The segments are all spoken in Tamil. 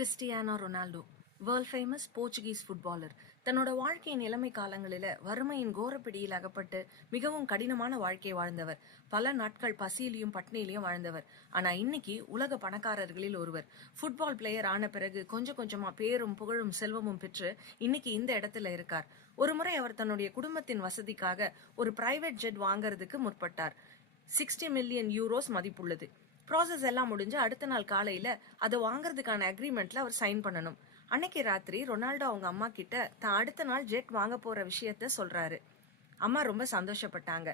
Cristiano Ronaldo world famous Portuguese footballer தன்னோட வாழ்க்கையின் இளமை காலங்களில் வறுமையின் கோரப்பிடியில் அகப்பட்டு மிகவும் கடினமான வாழ்க்கையை வாழ்ந்தவர். பல நாட்கள் பசியிலையும் பட்னியிலையும் வாழ்ந்தவர். ஆனா இன்னைக்கு உலக பணக்காரர்களில் ஒருவர். ஃபுட்பால் பிளேயர் ஆன பிறகு கொஞ்சம் கொஞ்சமா பேரும் புகழும் செல்வமும் பெற்று இன்னைக்கு இந்த இடத்துல இருக்கார். ஒரு முறை அவர் தன்னுடைய குடும்பத்தின் வசதிக்காக ஒரு பிரைவேட் ஜெட் வாங்கறதுக்கு முற்பட்டார். 60 மில்லியன் யூரோஸ் மதிப்புள்ளது. ப்ராசஸ் எல்லாம் முடிஞ்சு அடுத்த நாள் காலையில அதை வாங்குறதுக்கான அக்ரிமெண்ட்ல அவர் சைன் பண்ணணும். அன்னைக்கு ராத்திரி ரொனால்டோ அவங்க அம்மா கிட்ட தான் அடுத்த நாள் ஜெட் வாங்க போற விஷயத்த சொல்றாரு. அம்மா ரொம்ப சந்தோஷப்பட்டாங்க.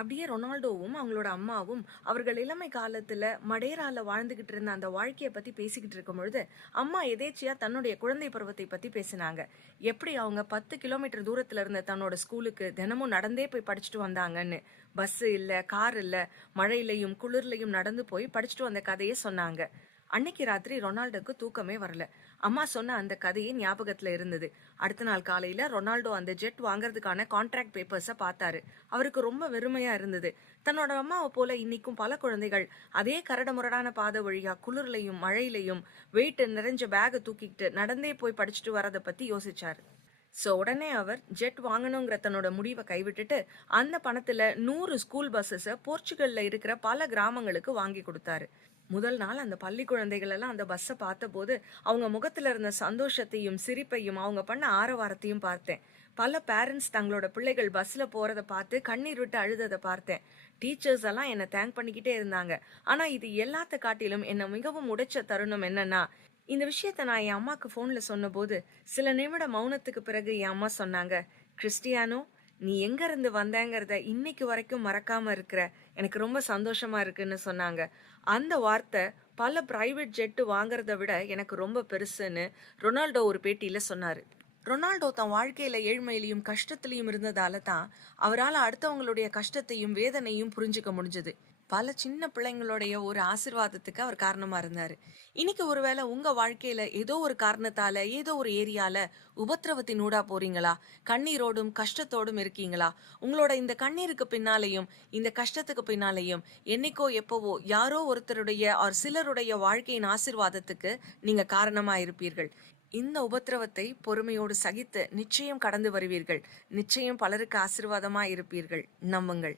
அப்படியே ரொனால்டோவும் அவங்களோட அம்மாவும் அவர்கள் இளமை காலத்துல மடேரால வாழ்ந்துகிட்டு இருந்த அந்த வாழ்க்கையை பத்தி பேசிக்கிட்டு இருக்கும் பொழுது அம்மா எதேச்சியா தன்னுடைய குழந்தை பருவத்தை பத்தி பேசினாங்க. எப்படி அவங்க 10 கிலோமீட்டர் தூரத்துல இருந்த தன்னோட ஸ்கூலுக்கு தினமும் நடந்தே போய் படிச்சுட்டு வந்தாங்கன்னு. பஸ் இல்ல, கார் இல்ல, மழையிலையும் குளிர்லையும் நடந்து போய் படிச்சுட்டு வந்த கதையை சொன்னாங்க. அன்னைக்கு ராத்திரி ரொனால்டோக்கு தூக்கமே வரல. அம்மா சொன்ன அந்த கதையே ஞாபகத்துல இருந்தது. அடுத்த நாள் காலையில ரொனால்டோ அந்த ஜெட் வாங்குறதுக்கான கான்ட்ராக்ட் பேப்பர்ஸை பார்த்தாரு. அவருக்கு ரொம்ப வெறுமையா இருந்தது. தன்னோட அம்மாவை போல இன்னைக்கும் பல குழந்தைகள் அதே கரடுமுரடான பாதை வழியா குளிர்லையும் மழையிலையும் வெயிட் நிறைஞ்ச பேகை தூக்கிட்டு நடந்தே போய் படிச்சுட்டு வரதை பத்தி யோசிச்சாரு. உடனே அவர் ஜெட் வாங்கணுங்கிற தன்னோட முடிவை கைவிட்டுட்டு அந்த பணத்துல 100 ஸ்கூல் பஸ்ஸஸ போர்ச்சுகல்ல இருக்கிற பல கிராமங்களுக்கு வாங்கி கொடுத்தாரு. முதல் நாள் அந்த பள்ளி குழந்தைகள் எல்லாம் அந்த பஸ்ஸை பார்த்த போது அவங்க முகத்துல இருந்த சந்தோஷத்தையும் சிரிப்பையும் அவங்க பண்ண ஆரவாரத்தையும் பார்த்தேன். பல பேரண்ட்ஸ் தங்களோட பிள்ளைகள் பஸ்ல போறத பார்த்து கண்ணீர் விட்டு அழுததை பார்த்தேன். டீச்சர்ஸ் எல்லாம் என்னை தேங்க் பண்ணிக்கிட்டே இருந்தாங்க. ஆனா இது எல்லாத்த காட்டிலும் என்னை மிகவும் உடைச்ச தருணம் என்னன்னா, இந்த விஷயத்த நான் என் அம்மாக்கு போன்ல சொன்ன போது சில நிமிட மௌனத்துக்கு பிறகு என் அம்மா சொன்னாங்க, கிறிஸ்டியானோ, நீ எங்க இருந்து வந்தேங்கிறத இன்னைக்கு வரைக்கும் மறக்காம இருக்கிற, எனக்கு ரொம்ப சந்தோஷமா இருக்குன்னு சொன்னாங்க. அந்த வார்த்தை பல பிரைவேட் ஜெட்டு வாங்குறத விட எனக்கு ரொம்ப பெருசுன்னு ரொனால்டோ ஒரு பேட்டியில சொன்னாரு. ரொனால்டோ தன் வாழ்க்கையில ஏழ்மையிலையும் கஷ்டத்திலையும் இருந்ததால தான் அவரால் அடுத்தவங்களுடைய கஷ்டத்தையும் வேதனையும் புரிஞ்சுக்க முடிஞ்சது. பல சின்ன பிள்ளைங்களுடைய ஒரு ஆசிர்வாதத்துக்கு அவர் காரணமா இருந்தாரு. இன்னைக்கு ஒருவேளை உங்க வாழ்க்கையில ஏதோ ஒரு காரணத்தால ஏதோ ஒரு ஏரியால உபத்திரவத்தின் ஊடா போறீங்களா? கண்ணீரோடும் கஷ்டத்தோடும் இருக்கீங்களா? உங்களோட இந்த கண்ணீருக்கு பின்னாலையும் இந்த கஷ்டத்துக்கு பின்னாலையும் என்னைக்கோ எப்பவோ யாரோ ஒருத்தருடைய சிலருடைய வாழ்க்கையின் ஆசிர்வாதத்துக்கு நீங்க காரணமா இருப்பீர்கள். இந்த உபத்திரவத்தை பொறுமையோடு சகித்து நிச்சயம் கடந்து வருவீர்கள். நிச்சயம் பலருக்கு ஆசீர்வாதமா இருப்பீர்கள். நம்புங்கள்.